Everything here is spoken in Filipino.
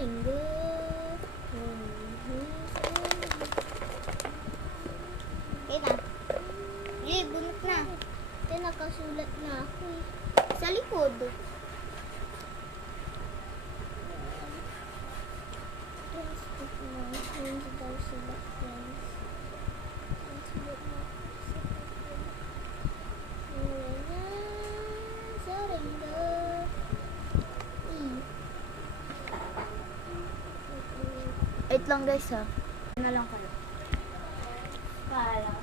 Saringgo. Okay na. Jay, bunot na. Ito, nakasulat na ako eh. Sa likod. Wait lang guys ha. Na lang kayo. Kala